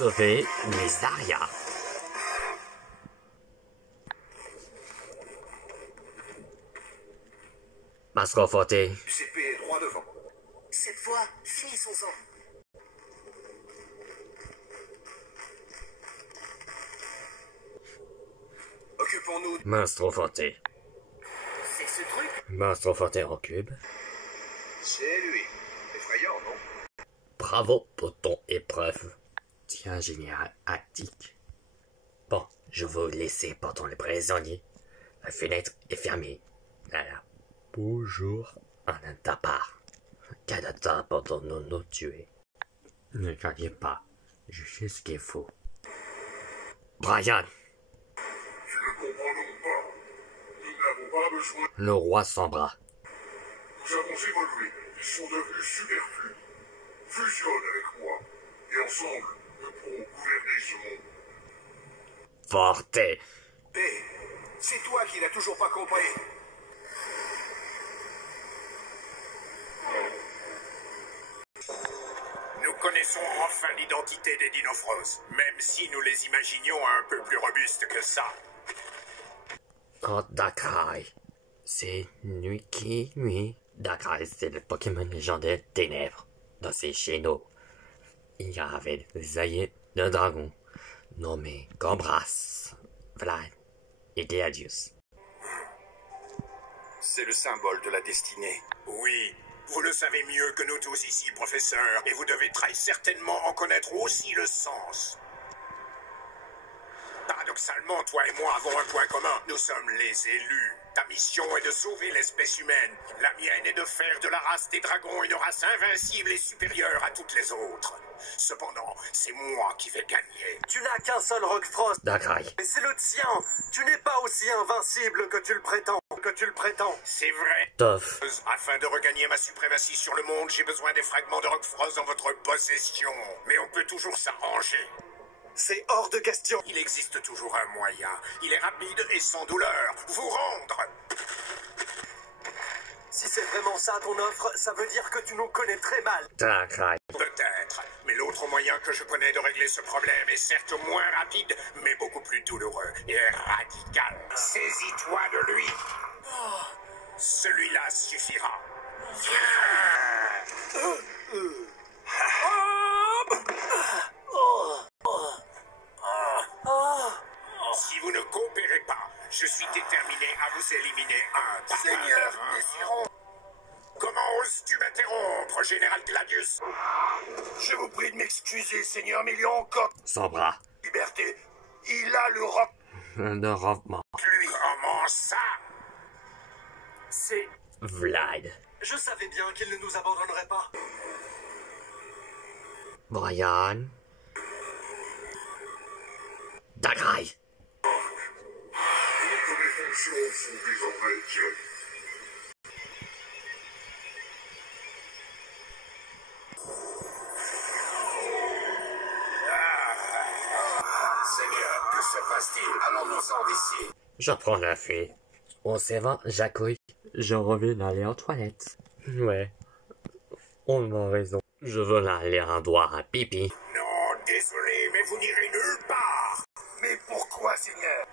Sauver les Arias. Masque Forté. CP est droit devant. Cette fois, finissons-en. Occupons-nous. Monstre Forté. C'est ce truc? Monstre Forté en cube. C'est lui. Effrayant, non? Bravo pour ton épreuve. Tiens, génial, Attic. Bon, je vais vous laisser pendant le prisonnier. La fenêtre est fermée. Voilà. Bonjour. En un tapard. Canada pendant nous tuer. Ne craignez pas. Je sais ce qu'il faut. Brian. Tu ne comprends donc pas. Nous n'avons pas besoin. Le roi sans bras. Nous avons évolué et sont devenus superflus. Fusionne avec moi. Et ensemble, nous pourrons gouverner ce monde. Forté. P, c'est toi qui n'as toujours pas compris. Nous connaissons enfin l'identité des Dinofros, même si nous les imaginions un peu plus robustes que ça. Oh, Darkrai. C'est nuit qui nuit. Darkrai, c'est le Pokémon légendaire Ténèbres. Dans ces chaîneaux, il y avait des alliés de dragon nommés Gombras, Vlad et Gladius. C'est le symbole de la destinée. Oui, vous le savez mieux que nous tous ici, professeur, et vous devez très certainement en connaître aussi le sens. Paradoxalement, toi et moi avons un point commun. Nous sommes les élus. Ta mission est de sauver l'espèce humaine. La mienne est de faire de la race des dragons une race invincible et supérieure à toutes les autres. Cependant, c'est moi qui vais gagner. Tu n'as qu'un seul Rock Frost. Darkrai. Mais c'est le tien. Tu n'es pas aussi invincible que tu le prétends. C'est vrai. Tough. Afin de regagner ma suprématie sur le monde, j'ai besoin des fragments de Rockfrost dans votre possession. Mais on peut toujours s'arranger. C'est hors de question. Il existe toujours un moyen. Il est rapide et sans douleur. Vous rendre. Si c'est vraiment ça ton offre, ça veut dire que tu nous connais très mal. Darkrai. Peut-être. Mais l'autre moyen que je connais de régler ce problème est certes moins rapide, mais beaucoup plus douloureux et radical. Saisis-toi de lui. Celui-là suffira. Si vous ne coopérez pas, je suis déterminé à vous éliminer un par un. Seigneur, nous essaierons. Comment oses-tu m'interrompre, général général Gladius. Je vous prie de m'excuser, Seigneur, mais il y a encore Sans bras. liberté. Il a le roc, Le rompement. lui. Comment ça? C'est... Vlad. Je savais bien qu'il ne nous abandonnerait pas. Brian. Dagrai. Toutes mes fonctions sont désormais directes. Seigneur, que se passe-t-il? Allons-nous-en d'ici. Je prends la fuite. On s'évente, Jacouille. Je reviens aller aux toilettes. Ouais. On a raison. Je veux aller en doigt à pipi. Non, désolé, mais vous n'irez nulle part. Mais pourquoi, Seigneur?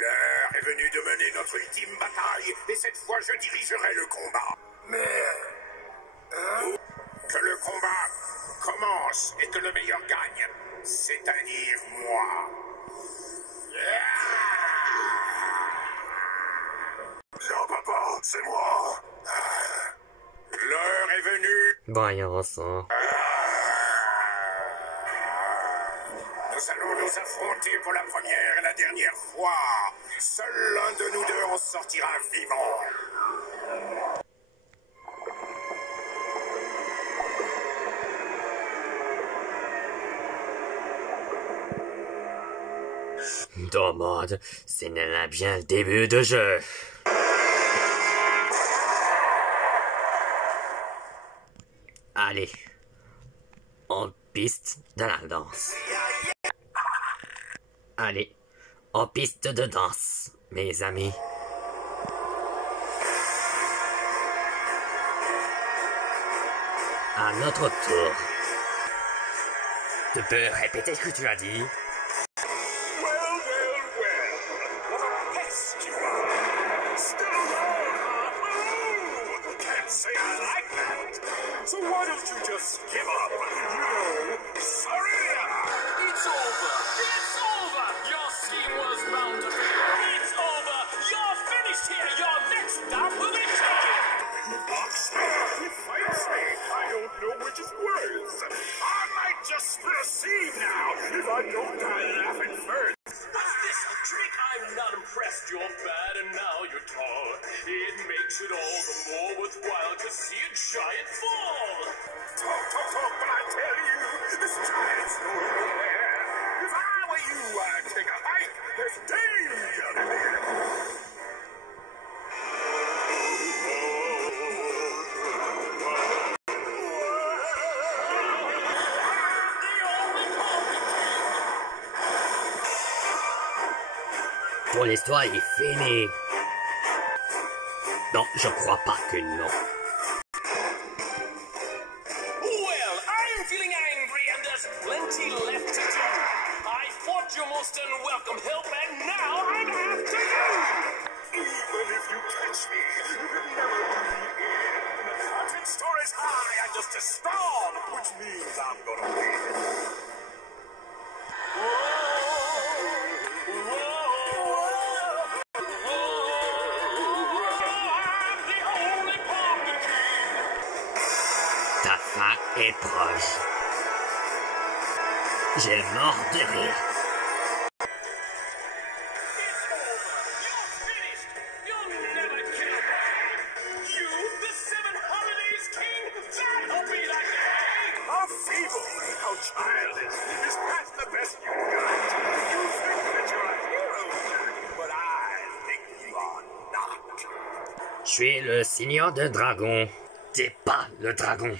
L'heure est venue de mener notre ultime bataille, et cette fois je dirigerai le combat. Mais... Que le combat commence et que le meilleur gagne, c'est-à-dire moi. Non, papa, c'est moi. L'heure est venue. Voyons ça. Nous allons nous affronter pour la première et la dernière fois. Seul l'un de nous deux en sortira vivant. Dommage, c'est là bien le début de jeu. Allez, en piste de la danse. Allez, en piste de danse, mes amis. À notre tour. Tu peux répéter ce que tu as dit? What a pest you are! Still alone, huh? Oh, can't say I like that. So why don't you just give up? Surrender! It's over! It's over! Your scheme was bound to fail. It's over! You're finished here! Your next stop will be taken! He fights me. I don't know which is worse. I might just split a seam now if I don't die laughing first. What's this, a trick? I'm not impressed. You're fat and now you're tall. It makes it all the more worthwhile to see a giant fall. Talk, but I tell you, this giant's nowhere. If I were you, I'd take a hike. There's danger there. Ton histoire est finie. Non, je crois pas que non. Well, I'm feeling angry and there's plenty left to do. I fought your most unwelcome help and now I'm after you! Even if you catch me, you can never do me in. The 10 stories high and just a storm, which means I'm gonna win. Ta fin est proche. J'ai mort de rire. How feeble, how childish. Is that the best you've got? You think that you're a hero, but I think you are not. Je suis le seigneur de dragon. T'es pas le dragon.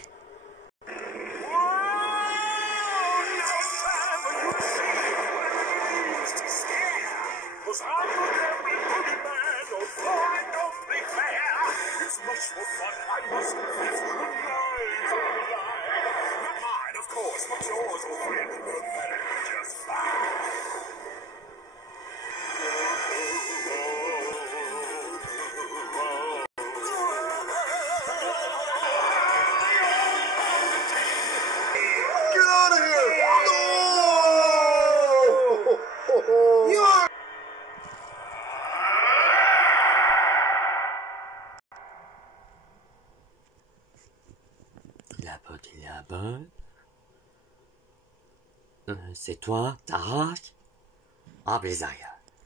la bonne. C'est toi, Tarak? Ah, Blizzard,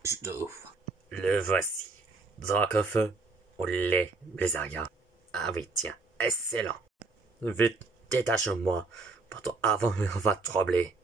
je t'ouvre. Le voici. Dracofeu au lait, Blizzard. Ah oui, tiens, excellent. Vite, détache-moi, pourtant avant on va te troubler.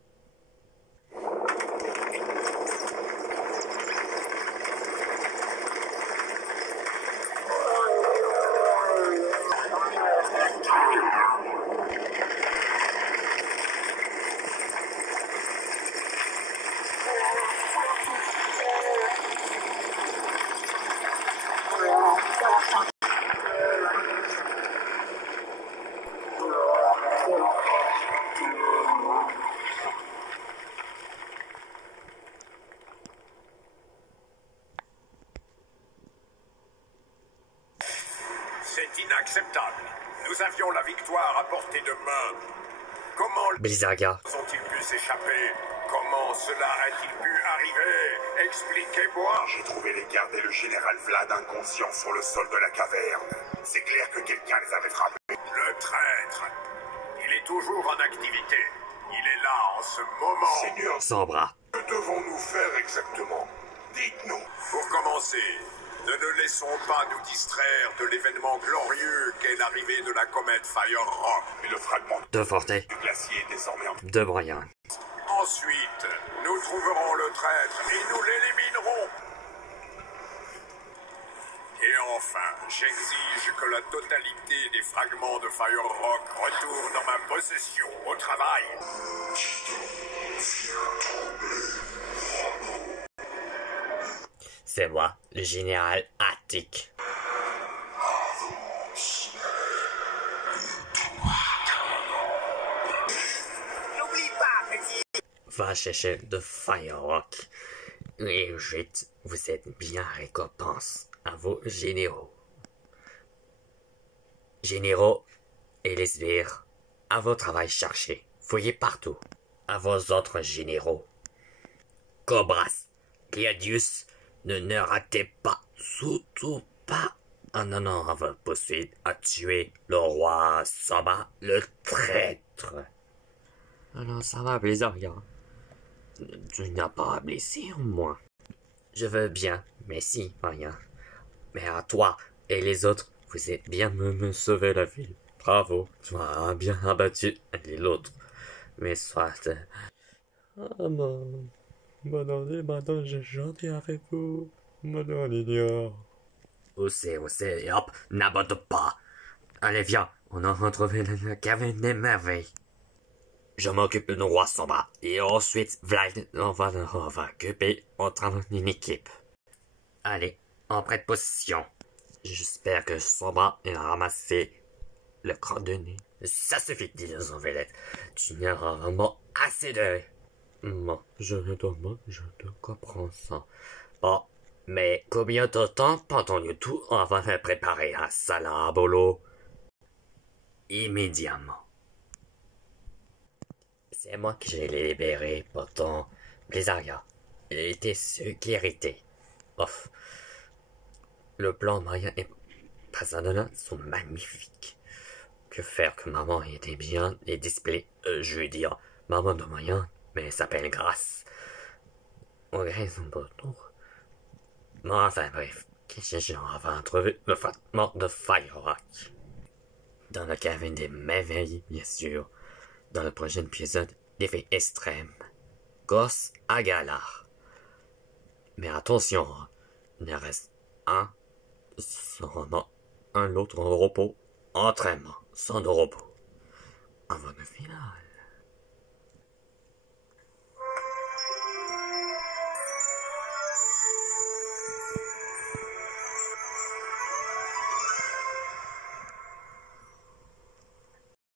C'est inacceptable. Nous avions la victoire à portée de main. Comment Blizzard, ont-ils pu s'échapper? Comment cela a-t-il pu arriver? Expliquez-moi. J'ai trouvé les gardes et le général Vlad inconscients sur le sol de la caverne. C'est clair que quelqu'un les avait frappés. Le traître. Il est toujours en activité. Il est là en ce moment. Seigneur, sans bras. que devons-nous faire exactement? Dites-nous. Pour commencer, ne nous laissons pas nous distraire de l'événement glorieux qu'est l'arrivée de la comète Fire Rock. Et le fragment De Forté, du glacier est désormais en... de Brian. Ensuite, nous trouverons le traître et nous l'éliminerons. Et enfin, j'exige que la totalité des fragments de Fire Rock retourne dans ma possession. Au travail. C'est moi, le général Attic. N'oublie pas, petit. Va chercher de Firerock. Et vite, vous êtes bien récompense à vos généraux. Généraux et les sbires, à vos travail cherché. Fouillez partout. À vos autres généraux. Cobras, Gladius, ne ratez pas, surtout pas. Ah non, on va poursuivre à tuer le roi Saba, le traître. Alors ça va, Blizzard. Tu n'as pas à blesser, moi. Je veux bien, mais si, rien. Mais à toi et les autres, vous êtes bien me sauver la vie. Bravo, tu as bien abattu l'autre. Mais soit... Ah non, maintenant je chante avec vous. Maintenant on ignore. Où c'est, hop, n'aborde pas. Allez, viens, on a retrouvé la caverne des merveilles. Je m'occupe de roi Samba. Et ensuite, Vlad, on va occuper, on travaille une équipe. Allez, en prête position. J'espère que Samba a ramassé le crâne de nez. Ça suffit, dit les enveloppes. Tu n'auras vraiment assez de... Moi, je te comprends ça. Bon, mais combien de temps pendant-nous tout on va faire préparer un salade à bolo? Immédiatement. C'est moi qui l'ai libéré, pourtant, Blizzard. Il était sécurité. Off. Le plan Maya et Pasadena sont magnifiques. Que faire que maman était bien les displays, je veux dire, maman de Maya, mais elle s'appelle Grace. On gagne son beau tour. Bon, enfin bref, qu'est-ce que j'en avais trouvé le fragment de Firerock. Dans la caverne des merveilles, bien sûr. Dans le prochain épisode, l'effet extrême. Gosse à Galar. Mais attention, il en reste un, seulement un autre repos, entraînement, sans repos. Avant le final.